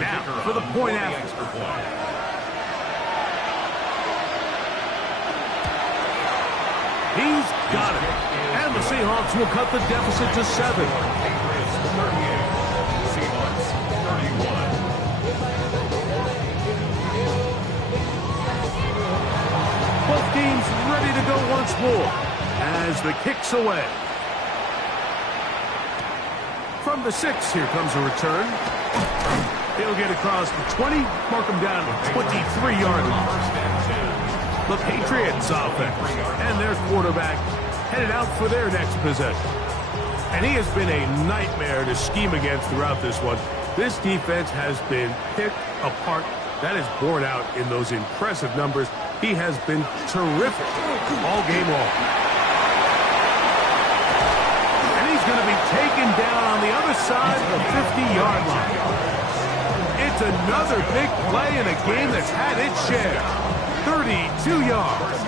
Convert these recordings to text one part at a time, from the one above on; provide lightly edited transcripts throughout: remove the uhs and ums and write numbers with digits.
Now, for the point after. He's got it. And the Seahawks will cut the deficit to 7. Patriots 38. Seahawks 31. Both teams ready to go once more as the kick's away. From the 6, here comes a return. He'll get across the 20, mark him down to the 23-yard line. The Patriots offense and their quarterback headed out for their next possession. And he has been a nightmare to scheme against throughout this one. This defense has been picked apart. That is borne out in those impressive numbers. He has been terrific all game long. And he's going to be taken down on the other side of the 50-yard line. It's another big play in a game that's had its share. 32 yards.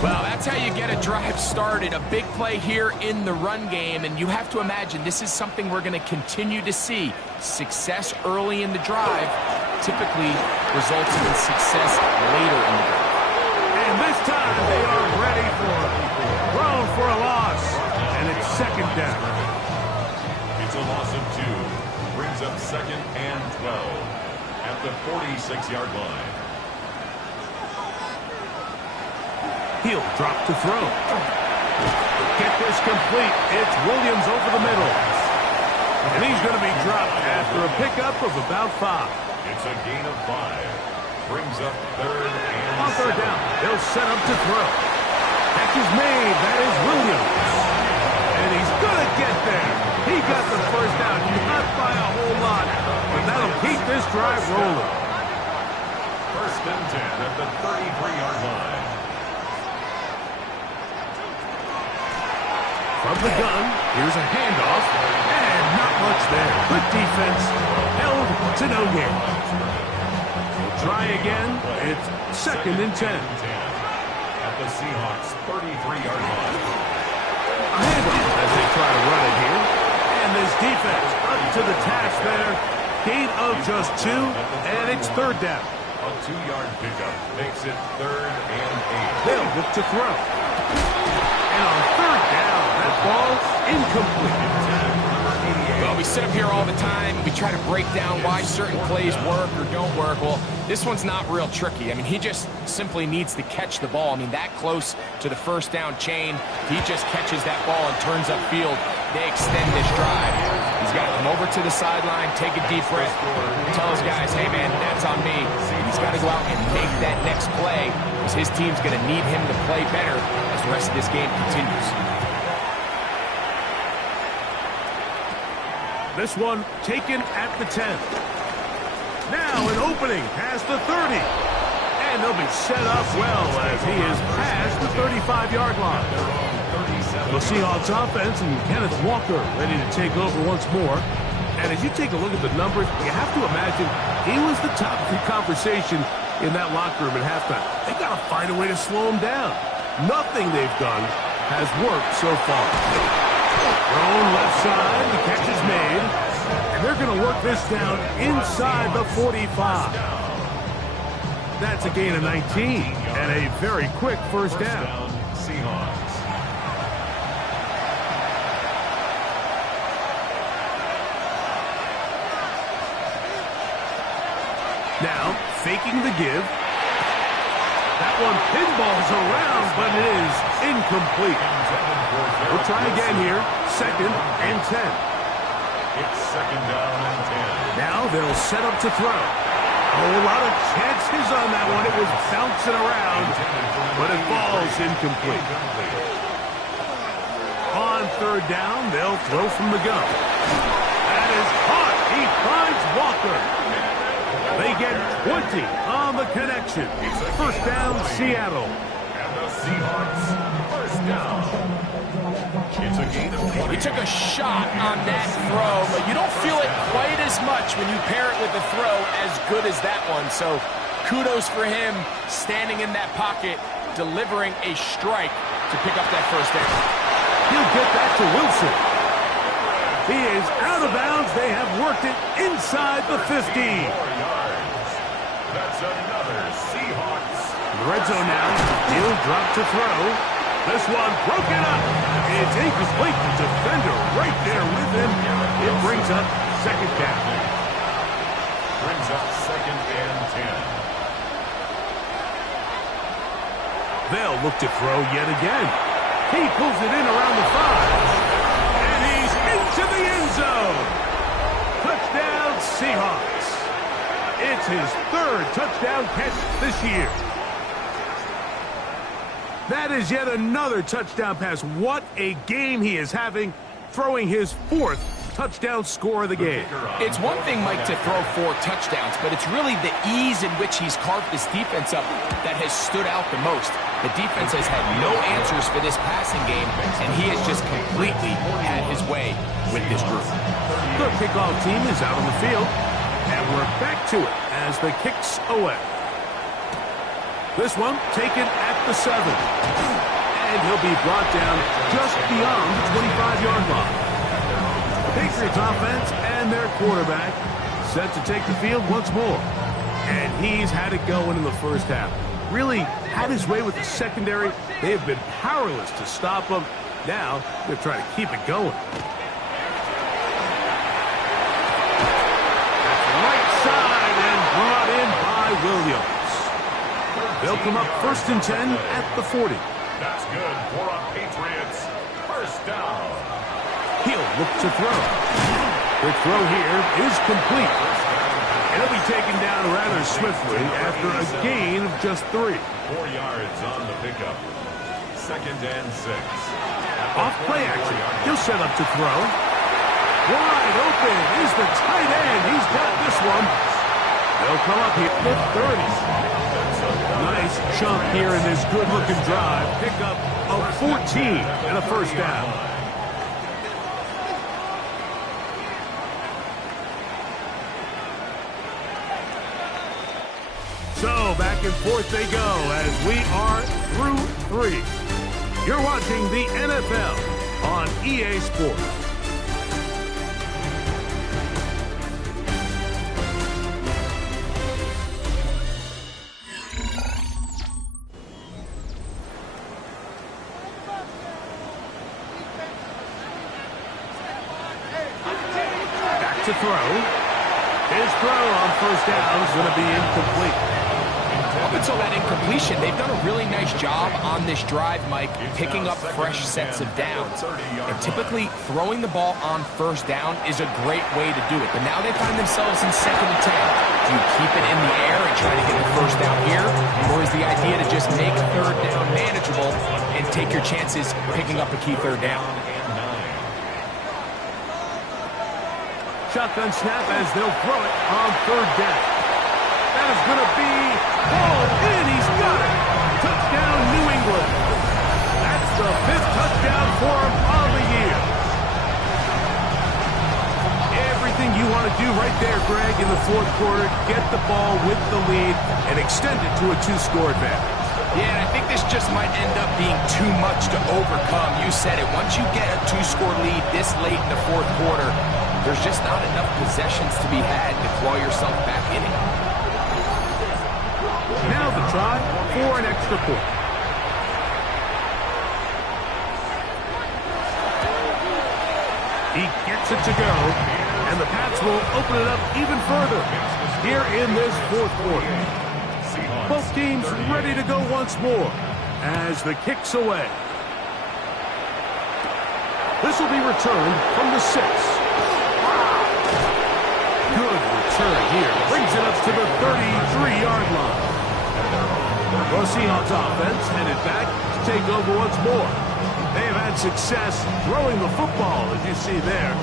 Well, that's how you get a drive started. A big play here in the run game, and you have to imagine this is something we're going to continue to see. Success early in the drive typically results in success later in the drive. And this time they are ready for it. Thrown for a loss, and it's second down. It's a loss of 2. Brings up 2nd and 12 at the 46-yard line. He'll drop to throw. Get this complete. It's Williams over the middle. And he's going to be dropped after a pickup of about 5. It's a gain of 5. Brings up 3rd and On 3rd down, they'll set up to throw. Catch is made. That is Williams. And he's going to get there. He got the first down. Not by a whole lot, but that'll keep this drive rolling. 1st and 10 at the 33-yard line. From the gun, here's a handoff, and not much there. Good defense, held to no gain. We'll try again. It's 2nd and 10. At the Seahawks 33-yard line. A handoff as they try to run it here. And this defense up to the task there. Gain of just 2, and it's 3rd down. A 2-yard pickup makes it 3rd and 8. They'll look to throw. And on 3rd down, that ball's incomplete. Well, we sit up here all the time, and we try to break down why certain plays work or don't work. Well, this one's not real tricky. I mean, he just simply needs to catch the ball. I mean, that close to the 1st down chain, he just catches that ball and turns upfield. They extend this drive. He's got to come over to the sideline, take a deep breath, tell his guys, hey, man, that's on me. He's got to go out and make that next play because his team's going to need him to play better as the rest of this game continues. This one taken at the 10. Now an opening past the 30. And they'll be set up well as he is past the 35-yard line. The Seahawks offense and Kenneth Walker ready to take over once more. And as you take a look at the numbers, you have to imagine he was the top of the conversation in that locker room at halftime. They got to find a way to slow him down. Nothing they've done has worked so far. Thrown left side, the catch is made. And they're going to work this down inside the 45. That's a gain of 19 and a very quick first down. Seahawks. Now, faking the give. That one pinballs around, but it is incomplete. We'll try again here. 2nd and 10. It's 2nd down and 10. Now they'll set up to throw. A lot of chances on that one. It was bouncing around, but it falls incomplete. On 3rd down, they'll throw from the gun. That is caught. He finds Walker. They get 20 on the connection. 1st down, Seattle. And the Seahawks, 1st down. It's a gain of 20. He took a shot on that throw, but you don't feel it quite as much when you pair it with a throw as good as that one. So kudos for him standing in that pocket, delivering a strike to pick up that 1st down. He'll get that to Wilson. He is out of bounds. They have worked it inside the 50. 4 yards. That's another Seahawks. In the red zone now. He'll drop to throw. This one broken up. It's incomplete. The defender right there with him. It brings up second down. Brings up 2nd and 10. They'll look to throw yet again. He pulls it in around the 5. And he's into the end zone. Touchdown, Seahawks. It's his 3rd touchdown catch this year. That is yet another touchdown pass. What a game he is having, throwing his 4th touchdown score of the game. It's one thing, Mike, to throw 4 touchdowns, but it's really the ease in which he's carved this defense up that has stood out the most. The defense has had no answers for this passing game, and he has just completely had his way with this group. The kickoff team is out on the field, and we're back to it as the kick's away. This one taken at the 7. And he'll be brought down just beyond the 25-yard line. The Patriots offense and their quarterback set to take the field once more. And he's had it going in the first half. Really had his way with the secondary. They have been powerless to stop him. Now they're trying to keep it going. That's right side and brought in by Williams. They'll come up 1st and 10 at the 40. That's good for a Patriots. First down. He'll look to throw. The throw here is complete. And he'll be taken down rather swiftly after a gain of just 3. 4 yards on the pickup. 2nd and 6. Off play action. He'll set up to throw. Wide open is the tight end. He's got this one. They'll come up here to 30. Nice chunk here in this good-looking drive. Pick up of 14 and a first down. So back and forth they go as we are through 3. You're watching the NFL on EA Sports. To throw. His throw on first down is going to be incomplete. Up until that incompletion, they've done a really nice job on this drive, Mike, picking up fresh sets of downs. And typically, throwing the ball on first down is a great way to do it. But now they find themselves in 2nd and 10. Do you keep it in the air and try to get the first down here? Or is the idea to just make 3rd down manageable and take your chances picking up a key 3rd down? Shotgun snap as they'll throw it on 3rd down. That is going to be hauled in. He's got it. Touchdown, New England. That's the 5th touchdown for him on the year. Everything you want to do right there, Greg, in the 4th quarter, get the ball with the lead and extend it to a 2-score advantage. Yeah, and I think this just might end up being too much to overcome. You said it. Once you get a 2-score lead this late in the 4th quarter, there's just not enough possessions to be had to claw yourself back in it. Now the try for an extra point. He gets it to go, and the Pats will open it up even further here in this 4th quarter. Both teams ready to go once more as the kick's away. This will be returned from the 6. Good return here. Brings it up to the 33-yard line. The Seahawks offense headed back to take over once more. They have had success throwing the football, as you see there.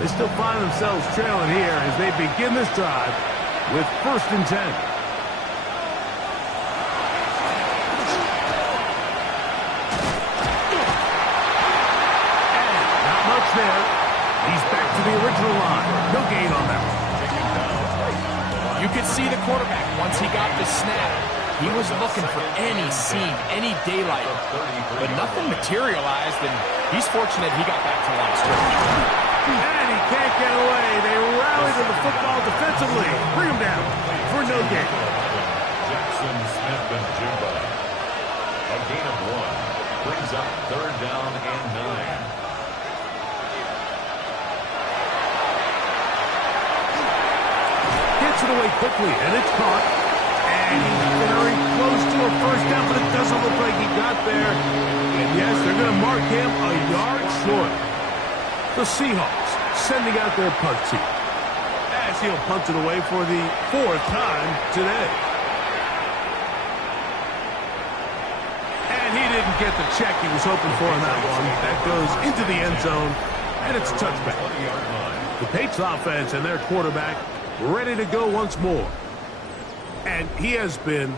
They still find themselves trailing here as they begin this drive with 1st and 10. And not much there. He's back to the original line. No gain on that one. You could see the quarterback, once he got the snap, He was looking for any seam, any daylight, but nothing materialized, and he's fortunate he got back to the line of scrimmage. And he can't get away. They rally to the football defensively. Bring him down for no gain. Jackson Smith and Jigba. A gain of 1 brings up 3rd down and 9. Gets it away quickly, and it's caught. And he's very close to a first down, but it doesn't look like he got there. And yes, they're going to mark him a yard short. The Seahawks sending out their punt team, as he'll punt it away for the 4th time today. And he didn't get the check he was hoping for on that one. That goes into the end zone, and it's a touchback. The Patriots offense and their quarterback ready to go once more. And he has been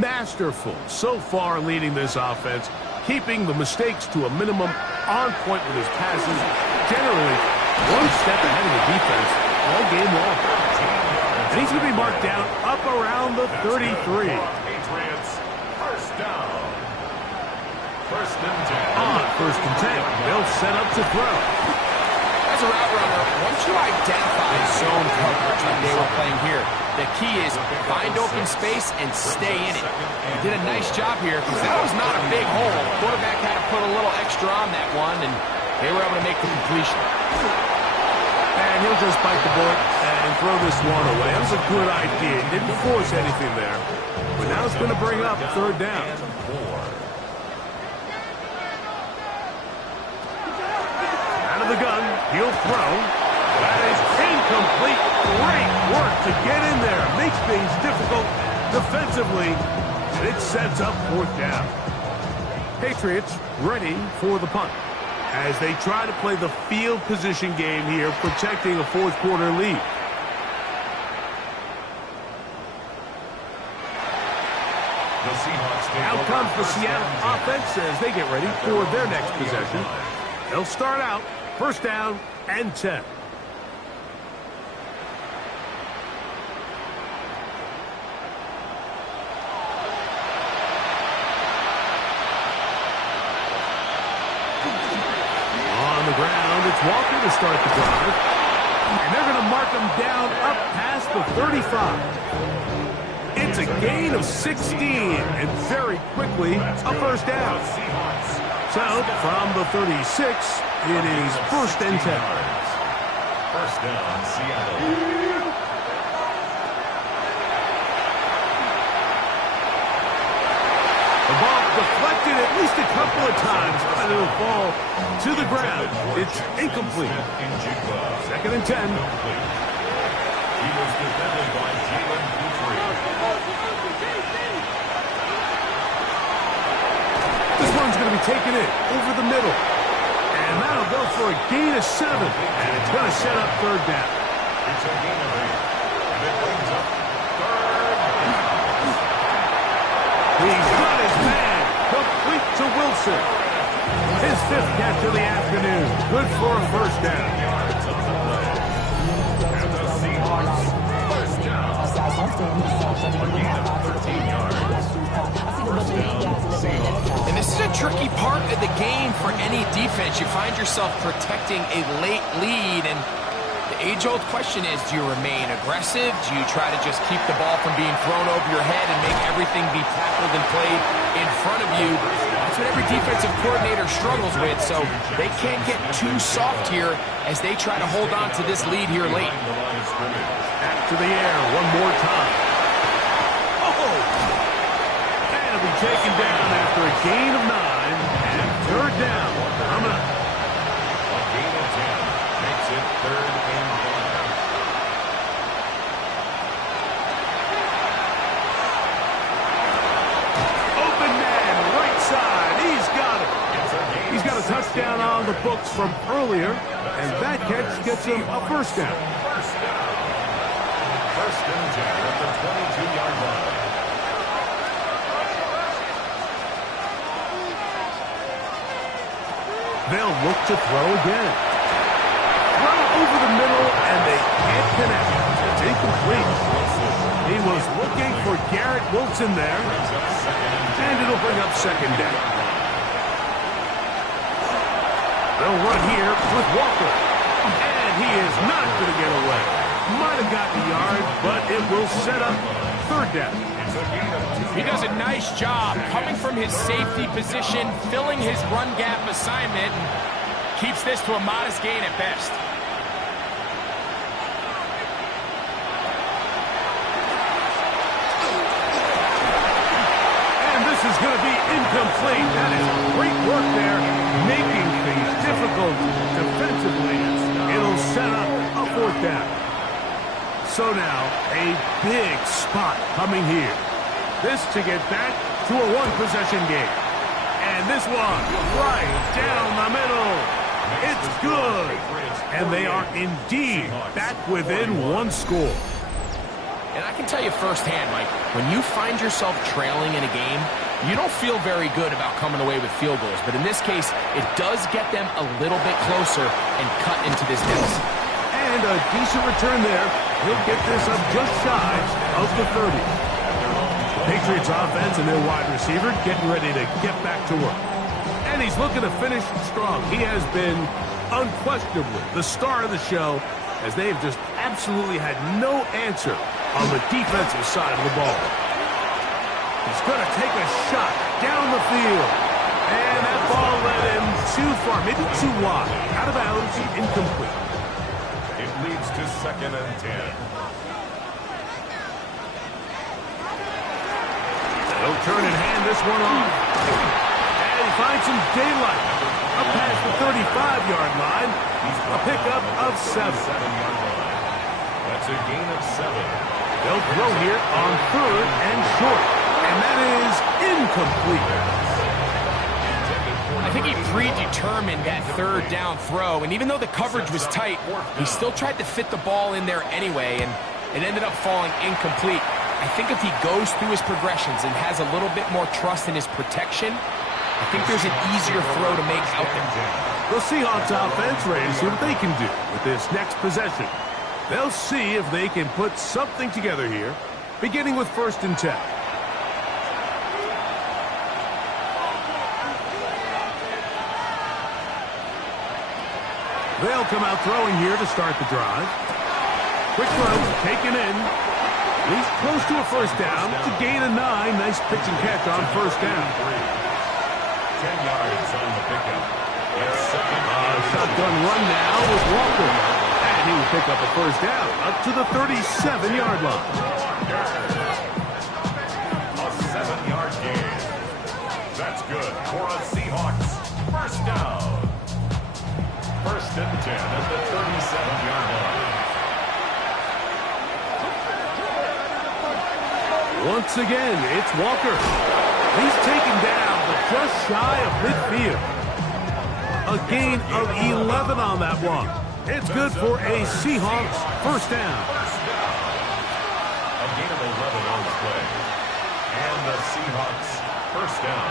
masterful so far leading this offense, keeping the mistakes to a minimum, on point with his passes, generally one step ahead of the defense all game long. And he's going to be marked down up around the 33. Patriots, first down. 1st and 10. On 1st and 10, they'll set up to throw. As a route runner, once you identify zone coverage like they were playing here, the key is find open space and stay in it. He did a nice job here because that was not a big hole. The quarterback had to put a little extra on that one, and they were able to make the completion. And he'll just bite the bullet and throw this one away. That was a good idea. He didn't force anything there. But now it's going to bring up 3rd down. Out of the gun, he'll throw. That is incomplete. Great work to get in there. Makes things difficult defensively. And it sets up 4th down. Patriots ready for the punt as they try to play the field position game here, protecting a 4th quarter lead. Out comes the Seattle offense as they get ready for their next possession. They'll start out 1st down and 10. On the ground, it's Walker to start the drive. And they're going to mark him down up past the 35. It's a gain of 16, and very quickly a 1st down. So, from the 36, it is 1st and 10. 1st down, Seattle. The ball deflected at least a couple of times, but it'll fall to the ground. It's incomplete. 2nd and 10. He was defended by Jalen Petrie. This one's going to be taken in over the middle. And that'll go for a gain of 7. And it's going to set up 3rd down. It's a gain of 8. And it brings up 3rd down. He's got his man. Complete to Wilson. His 5th catch of the afternoon. Good for a 1st down. Yards on the play. And the Seahawks, 1st down. A gain of 13 yards. 1st down, Seahawks. And this is a tricky part of the game for any defense. You find yourself protecting a late lead, and the age-old question is, do you remain aggressive? Do you try to just keep the ball from being thrown over your head and make everything be tackled and played in front of you? That's what every defensive coordinator struggles with, so they can't get too soft here as they try to hold on to this lead here late. Back to the air one more time. Oh! And it'll be taken down after a gain of 9 and 3rd down. Coming up. A gain of 10 makes it 3rd and 5. Open man, right side. He's got it. He's got a touchdown on the books from earlier, and that catch gets him a 1st down. 1st down. 1st and 10 at the 22-yard line. They'll look to throw again. Throw over the middle, and they can't connect. It's incomplete. He was looking for Garrett Wilson there. And it'll bring up second down. They'll run here with Walker. And he is not going to get away. Might have got the yard, but it will set up third down. He does a nice job coming from his safety position, filling his run gap assignment, and keeps this to a modest gain at best. And this is going to be incomplete. That is great work there, making things difficult defensively. It'll set up a fourth down. So now, a big spot coming here. This to get back to a one-possession game. And this one, right down the middle. It's good. And they are indeed back within one score. And I can tell you firsthand, Mike, when you find yourself trailing in a game, you don't feel very good about coming away with field goals. But in this case, it does get them a little bit closer and cut into this deficit. And a decent return there. He'll get this up just shy of the 30. Patriots offense and their wide receiver getting ready to get back to work. And he's looking to finish strong. He has been unquestionably the star of the show, as they've just absolutely had no answer on the defensive side of the ball. He's going to take a shot down the field. And that ball led him too far, maybe too wide. Out of bounds, incomplete. It leads to 2nd and 10. He'll turn and hand this one off. And he finds some daylight. Up past the 35-yard line. A pickup of 7. That's a gain of 7. They'll throw here on 3rd and short. And that is incomplete. I think he predetermined that third down throw, and even though the coverage was tight, he still tried to fit the ball in there anyway, and it ended up falling incomplete. I think if he goes through his progressions and has a little bit more trust in his protection, I think there's an easier throw to make out there. The Seahawks offense ready to see what they can do with this next possession. They'll see if they can put something together here, beginning with 1st and 10. They'll come out throwing here to start the drive. Quick throw, taken in. He's close to a first down. It's a gain of 9. Nice pitch and catch on first down. 10 yards on the pickup. Shotgun run now with Walker. And he will pick up a first down up to the 37-yard line. A 7-yard gain. That's good for a Seahawks first down. 1st and 10 at the 37-yard line. Once again, it's Walker. He's taken down, but just shy of midfield. A gain of 11 on that one. It's good for a Seahawks first down. A gain of 11 on the play. And the Seahawks first down.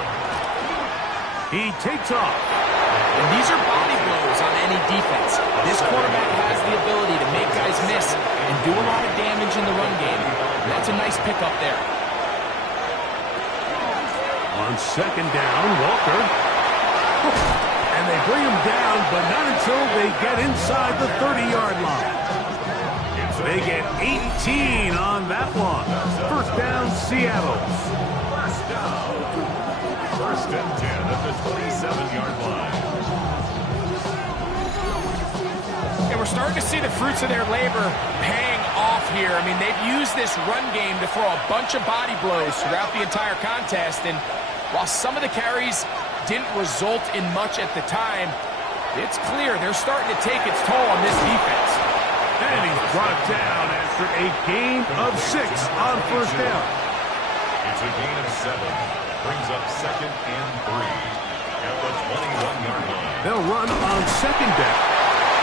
He takes off. And these are body blows on any defense. This quarterback has the ability to make guys miss and do a lot of damage in the run game. And that's a nice pickup there. On 2nd down, Walker. And they bring him down, but not until they get inside the 30-yard line. They get 18 on that one. First down, Seattle. First down. 1st and 10 at the 27-yard line. And we're starting to see the fruits of their labor paying off here. I mean, they've used this run game to throw a bunch of body blows throughout the entire contest. And while some of the carries didn't result in much at the time, it's clear they're starting to take its toll on this defense. And he's brought down after a gain of 6 on first down. It's a gain of 7. Brings up 2nd and 3 at the 21-yard line. They'll run on 2nd down.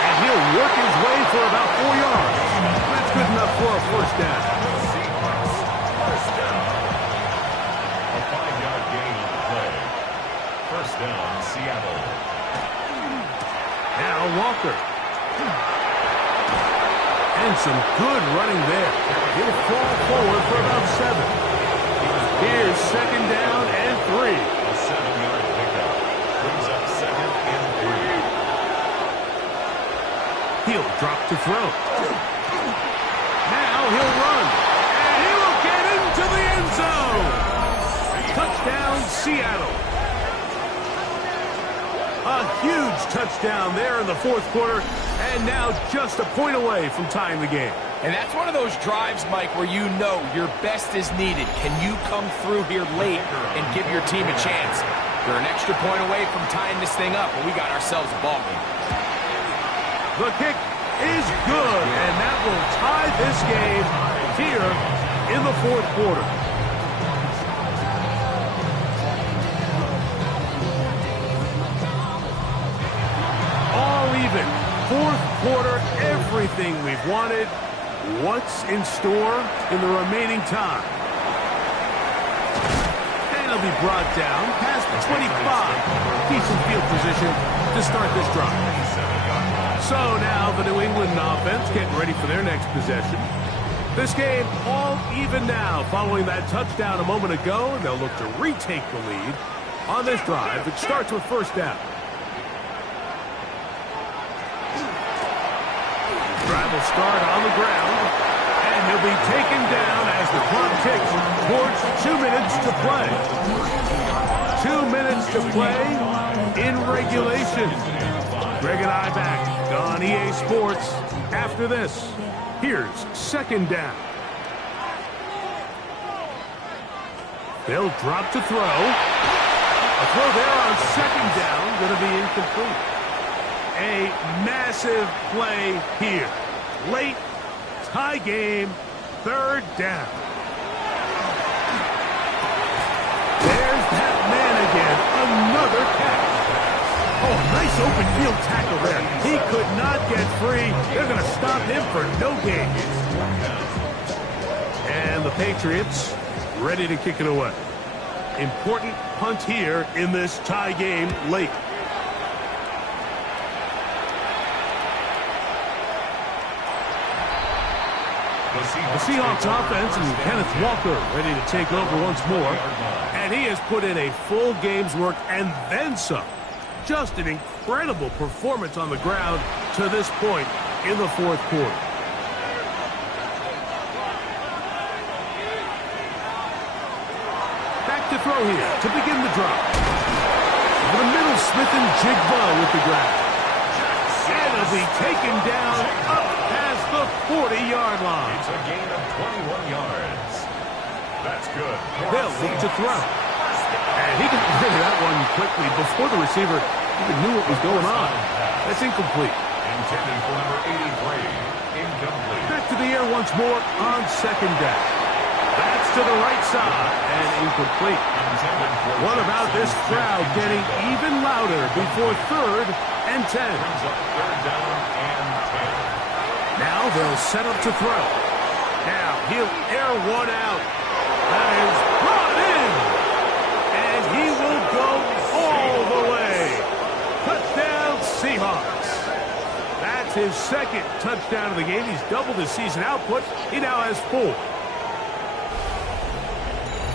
And he'll work his way for about 4 yards. That's good enough for a first down. Seahawks first down. A 5-yard gain on the play. First down, Seattle. Now Walker. And some good running there. He'll fall forward for about 7. Here's second down and 3. A 7-yard pickup. Brings up second and 3. He'll drop to throw. Now he'll run. And he will get into the end zone. Touchdown, Seattle. A huge touchdown there in the fourth quarter, and now just a point away from tying the game. And that's one of those drives, Mike, where you know your best is needed. Can you come through here late and give your team a chance? They're an extra point away from tying this thing up, and we got ourselves a ball game. The kick is good, and that will tie this game here in the fourth quarter. Even. Fourth quarter, everything we've wanted. What's in store in the remaining time? And it'll be brought down past the 25. Decent field position to start this drive. So now the New England offense getting ready for their next possession. This game all even now following that touchdown a moment ago, and they'll look to retake the lead on this drive. It starts with first down. Drive will start on the ground, and he'll be taken down as the clock ticks towards 2 minutes to play. 2 minutes to play in regulation. Greg and I back on EA Sports after this. Here's second down. They'll drop to throw. A throw there on second down, going to be incomplete. A massive play here. Late, tie game, third down. There's that man again. Another catch. Oh, nice open field tackle there. He could not get free. They're going to stop him for no gain. And the Patriots ready to kick it away. Important punt here in this tie game late. The Seahawks offense and Kenneth Walker ready to take over once more. And he has put in a full game's work and then some. Just an incredible performance on the ground to this point in the fourth quarter. Back to throw here to begin the drop. Over the middle, Smith and Jigba with the grab. And it'll be taken down up past the 40-yard line. It's a gain of 21 yards. That's good. They'll look to throw. And he got rid of that one quickly before the receiver even knew what was going on. That's incomplete. Intended for number 83. Incomplete. Back to the air once more on second down. That's to the right side and incomplete. What about this crowd getting even louder before third and 10? Brings up third down and 10. Now they'll set up to throw. Now he'll air one out. That is brought in. And he will go all the way. Touchdown, Seahawks. That's his second touchdown of the game. He's doubled his season output. He now has 4.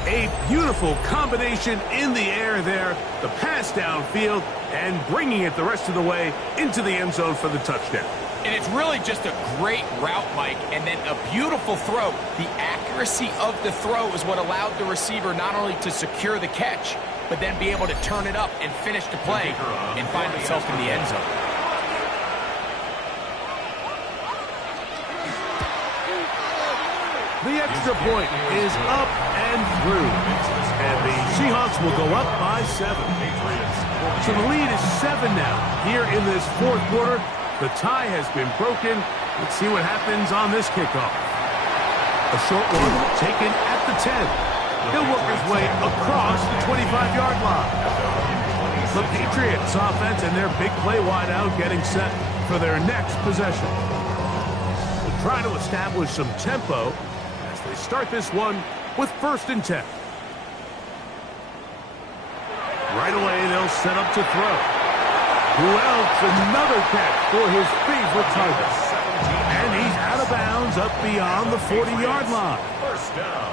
A beautiful combination in the air there. The pass downfield and bringing it the rest of the way into the end zone for the touchdown. And it's really just a great route, Mike, and then a beautiful throw. The accuracy of the throw is what allowed the receiver not only to secure the catch, but then be able to turn it up and finish the play and find himself in the end zone. The extra point is up and through. And the Seahawks will go up by 7. So the lead is 7 now. Here in this fourth quarter, the tie has been broken. Let's see what happens on this kickoff. A short one taken at the 10. He'll work his way across the 25-yard line. The Patriots offense and their big play wideout getting set for their next possession. We'll try to establish some tempo. They start this one with first and 10. Right away, they'll set up to throw. Who else? Another catch for his favorite target. And he's out of bounds. goes up beyond the 40-yard line. First down.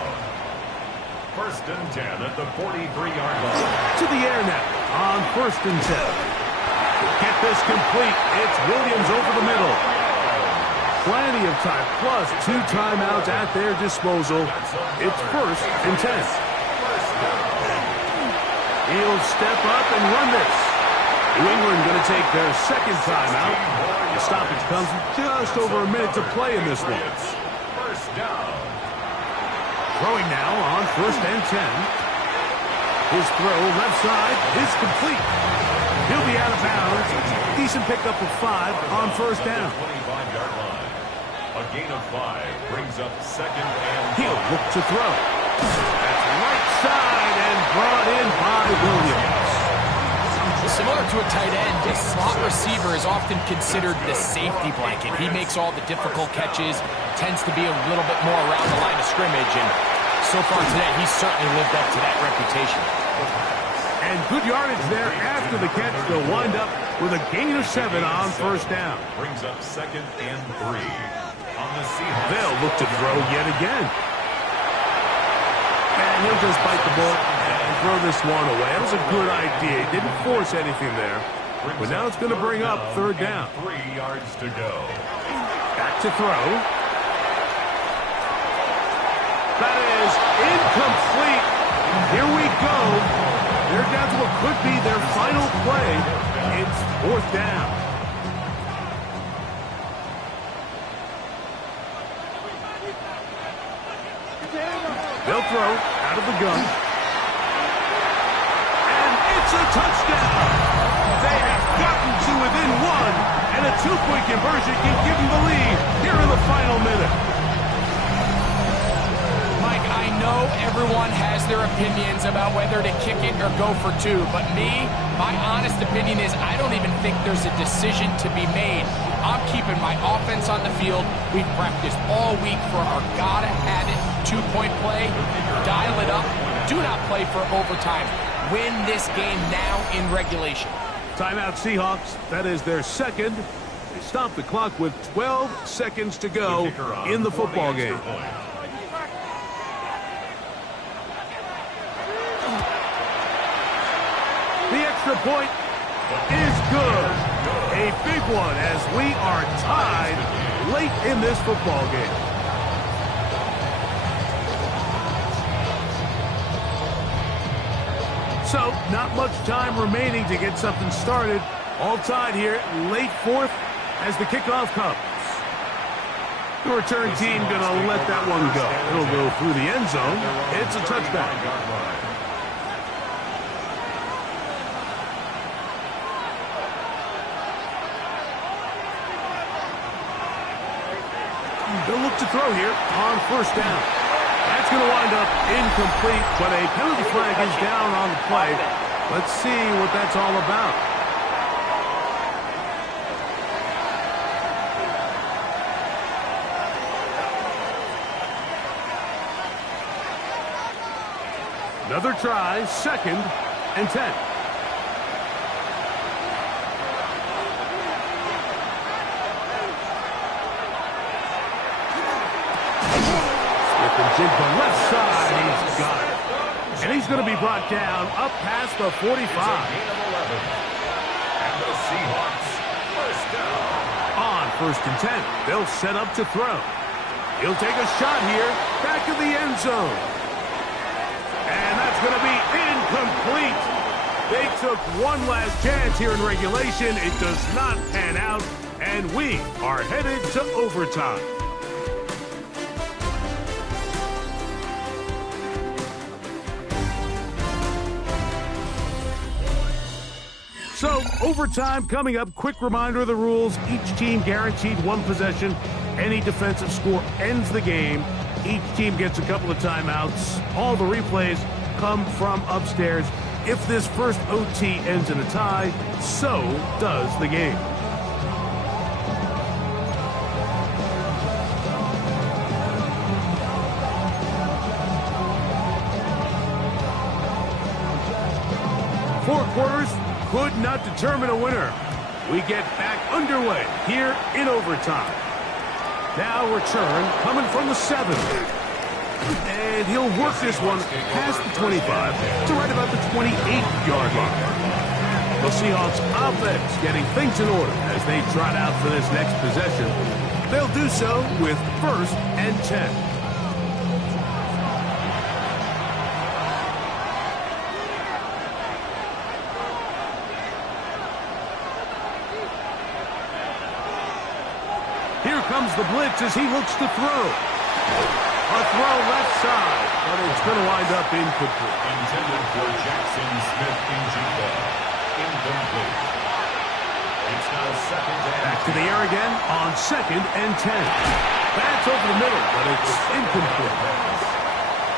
First and 10 at the 43-yard line. To the air now on first and 10. Get this complete. It's Williams over the middle. Plenty of time, plus 2 timeouts at their disposal. It's first and 10. He'll step up and run this. New England going to take their second timeout. The stoppage comes with just over a minute to play in this one. First down. Throwing now on first and 10. His throw left side is complete. He'll be out of bounds. Decent pickup of 5 on first down. 25-yard line. A gain of 5 brings up second and 5. He'll look to throw. That's right side and brought in by Williams. Similar to a tight end, the slot receiver is often considered the safety blanket. He makes all the difficult catches, tends to be a little bit more around the line of scrimmage, and so far today, he's certainly lived up to that reputation. And good yardage there after the catch. They'll wind up with a gain of 7 on first down. Brings up second and 3 on the Seahawks. They'll look to throw yet again. And he'll just bite the bullet and throw this one away. That was a good idea. He didn't force anything there. But now it's going to bring up third down. 3 yards to go. Back to throw. That is incomplete. Here we go. They're down to what could be their final play. It's fourth down. They'll throw out of the gun. And it's a touchdown. They have gotten to within 1, and a 2-point conversion can give them the lead here in the final minute. Mike, I know everyone has their opinions about whether to kick it or go for 2, but my honest opinion is I don't even think there's a decision to be made. I'm keeping my offense on the field. We've practiced all week for our gotta-have-it 2-point play. Dial it up. Do not play for overtime. Win this game now in regulation. Timeout Seahawks. That is their second. They stop the clock with 12 seconds to go in the football game. The extra point is good. A big one as we are tied late in this football game. So, not much time remaining to get something started. All tied here, late fourth as the kickoff comes. The return team going to let that one go. It'll go through the end zone. It's a touchback. They'll look to throw here on first down. That's going to wind up incomplete, but a penalty flag is down on the play. Let's see what that's all about. Another try, second and 10. Jig the left side, he's got it. And he's going to be brought down up past the 45. And the Seahawks first down. On first and 10, they'll set up to throw. He'll take a shot here, back of the end zone. And that's going to be incomplete. They took one last chance here in regulation. It does not pan out, and we are headed to overtime. So, overtime coming up. Quick reminder of the rules. Each team guaranteed one possession. Any defensive score ends the game. Each team gets a couple of timeouts. All the replays come from upstairs. If this first OT ends in a tie, so does the game. Four quarters could not determine a winner. We get back underway here in overtime. Now return coming from the 7. And he'll work this one past the 25 to right about the 28-yard line. The Seahawks offense getting things in order as they trot out for this next possession. They'll do so with 1st and 10. Here comes the blitz as he looks to throw. A throw left side, but it's going to wind up incomplete. Intended for Jackson Smith-Njigba. Incomplete. It's now 2nd and Back to the air again on 2nd and 10. That's over the middle, but it's incomplete.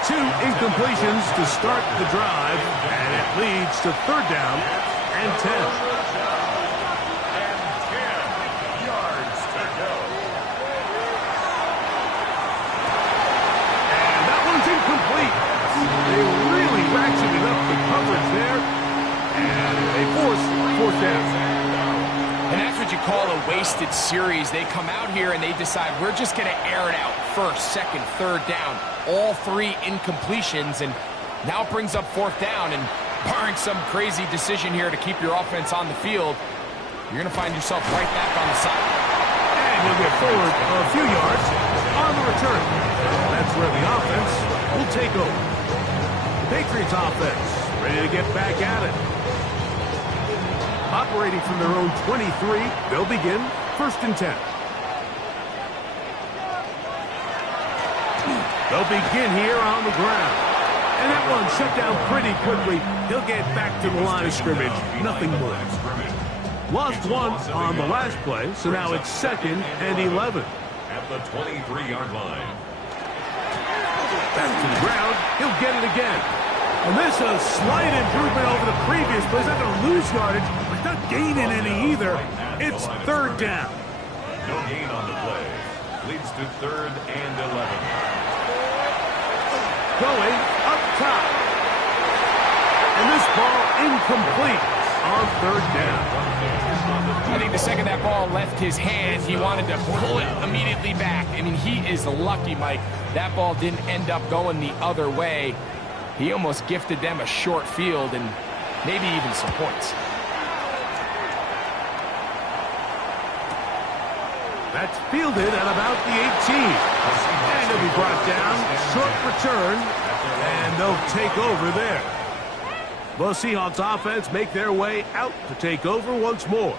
2 incompletions to start the drive, and it leads to 3rd down and 10. And 10 yards to go. And that one's incomplete. They really ratcheted up the coverage there, and they force 4th down. And that's what you call a wasted series. They come out here and they decide we're just going to air it out. 1st, 2nd, 3rd down. All 3 incompletions, and now it brings up 4th down. And barring some crazy decision here to keep your offense on the field, you're going to find yourself right back on the sideline. And he'll get forward a few yards on the return. That's where the offense will take over. The Patriots offense ready to get back at it. Operating from their own 23, they'll begin 1st and 10. They'll begin here on the ground. And that one shut down pretty quickly. He'll get back to the line of scrimmage. Nothing more. Lost 1 on the last play, so now it's 2nd and 11. At the 23-yard line. Back to the ground. He'll get it again. And this is a slight improvement over the previous play. He's not going to lose yardage, but he's not gaining any either. It's 3rd down. No gain on the play. Leads to 3rd and 11. Going up top. And this ball incomplete on 3rd down. I think the second that ball left his hand, he wanted to pull it immediately back. I mean, he is lucky, Mike. That ball didn't end up going the other way. He almost gifted them a short field and maybe even some points. That's fielded at about the 18. And he'll be brought down. Short return. And they'll take over there. The Seahawks offense make their way out to take over once more.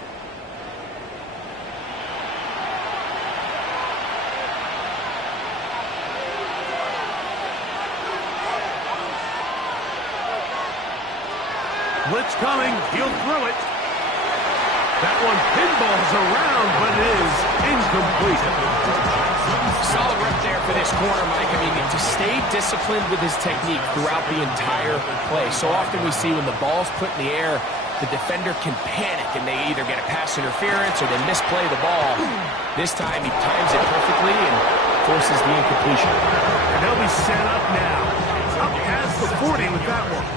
Blitz coming. He'll throw it. That one pinballs around, but it is incomplete. Solid rep there for this corner, Mike. I mean, to stay disciplined with his technique throughout the entire play. So often we see when the ball's put in the air, the defender can panic and they either get a pass interference or they misplay the ball. This time he times it perfectly and forces the incompletion. And they'll be set up now. Up past the 40 with that one.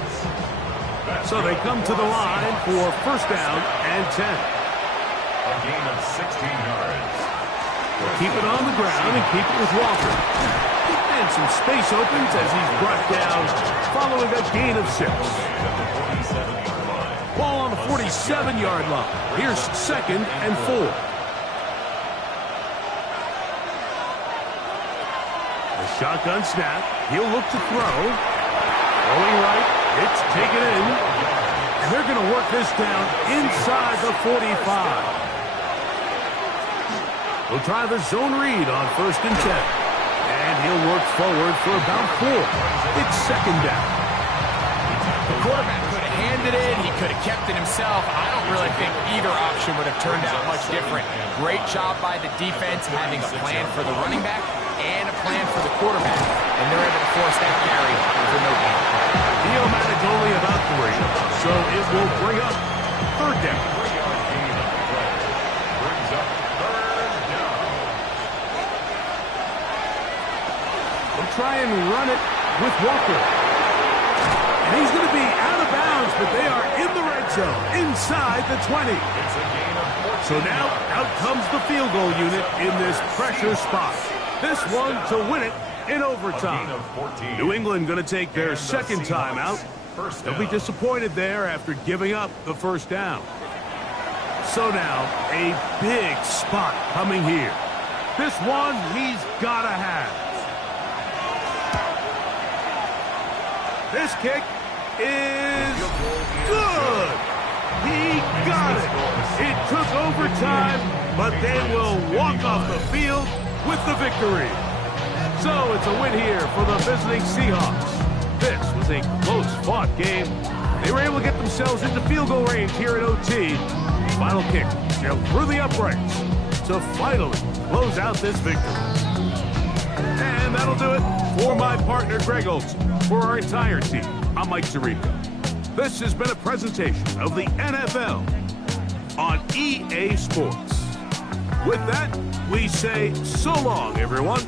So they come to the line for 1st down and 10. A gain of 16 yards. They'll keep it on the ground and keep it with Walker. And some space opens as he's brought down following a gain of 6. Ball on the 47-yard line. Here's 2nd and 4. The shotgun snap. He'll look to throw. Rolling right. It's taken in. And they're going to work this down inside the 45. We'll try the zone read on 1st and 10. And he'll work forward for about 4. It's 2nd down. The quarterback could have handed it. He could have kept it himself. I don't really think either option would have turned out much different. Great job by the defense having a plan for the running back and a plan for the quarterback. And they're able to force that carry for no gain. Neomatic only about 3, so it will bring up 3rd down. Brings up 3rd down. They'll try and run it with Walker. And he's going to be out of bounds, but they are in the red zone, inside the 20. It's a gain of So now, out comes the field goal unit in this pressure spot. This one to win it in overtime. New England going to take their second timeout. They'll be disappointed there after giving up the first down. So now, a big spot coming here. This one he's got to have. This kick is good. He got it. It took overtime, but they will walk off the field with the victory. So it's a win here for the visiting Seahawks. This was a close-fought game. They were able to get themselves into field goal range here at OT. Final kick sailed through the uprights to finally close out this victory. And that'll do it for my partner, Greg Olson. For our entire team, I'm Mike Tirico. This has been a presentation of the NFL on EA Sports. With that, we say so long, everyone.